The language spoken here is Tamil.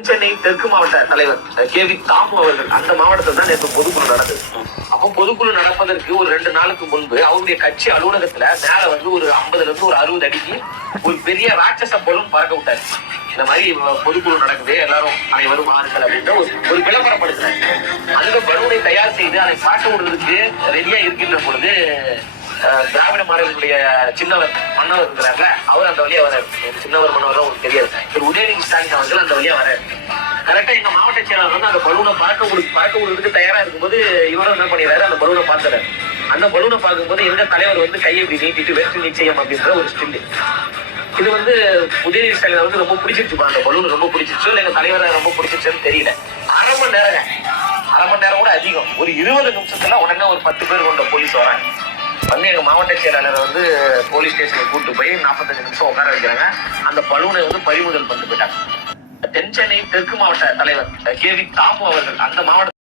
தென் சென்னை தெற்கு மாவட்ட தலைவர் கே.வி. தாமு அவர்கள் அந்த மாவட்டத்தில் தான் நேற்று பொதுக்குழு நடந்தது. அப்போ பொதுக்குழு நடப்பதற்கு ஒரு 2 நாளுக்கு முன்பு அவருடைய கட்சி அலுவலகத்துல மேல வந்து ஒரு 50ல இருந்து ஒரு 60 அடிக்கு ஒரு பெரிய ராட்சச பலூன் பறக்க விட்டாரு. இந்த மாதிரி பொதுக்குழு நடக்குது, எல்லாரும் அனைவரும் வாருங்கள் அப்படின்ற ஒரு விளம்பரப்படுத்துறாங்க. அந்த பலூனை தயார் செய்து அதை காட்ட விடுறதுக்கு ரெடியா இருக்கின்ற பொழுது திராவிட மாடலுடைய சின்னவர் மன்னவர் இருக்கிறார்ல, அவர் அந்த வழியா வர்றாரு. சின்னவர் மன்னவர் தான் உங்களுக்கு தெரியாது. திரு உதயநிதி ஸ்டாலின் அவர்கள் அந்த வழியா வர்றாரு. கரெக்டா எங்க மாவட்ட செயலாளர் வந்து அந்த பலூனை பறக்க விடுறதுக்கு தயாரா இருக்கும்போது இவரும் என்ன பண்ணிடுறாரு, அந்த பலூனை பார்த்துறாரு. அந்த பலூனை பார்க்கும்போது எங்க தலைவர் வந்து கையை இப்படி நீட்டிட்டு வெற்றி நிச்சயம் அப்படின்ற ஒரு ஸ்டில். இது வந்து உதயநிதி ஸ்டாலின் வந்து ரொம்ப பிடிச்சிருச்சுப்பா, அந்த பலூன் ரொம்ப பிடிச்சிருச்சு, இல்ல எங்க தலைவரை ரொம்ப பிடிச்சிருச்சுன்னு தெரியல. அரை மணி நேரம் கூட அதிகம், ஒரு 20 நிமிஷத்துல உடனே ஒரு 10 பேர் கொண்ட போலீஸ் வராங்க. வந்து எங்க மாவட்ட செயலாளரை வந்து போலீஸ் ஸ்டேஷனுக்கு கூட்டு போய் 45 நிமிஷம் உட்கார வைக்கிறாங்க. அந்த பலூனை வந்து பறிமுதல் பண்ணிட்டு போயிட்டாங்க. தென் சென்னை தெற்கு மாவட்ட தலைவர் கே.வி. தாமு அவர்கள் அந்த மாவட்ட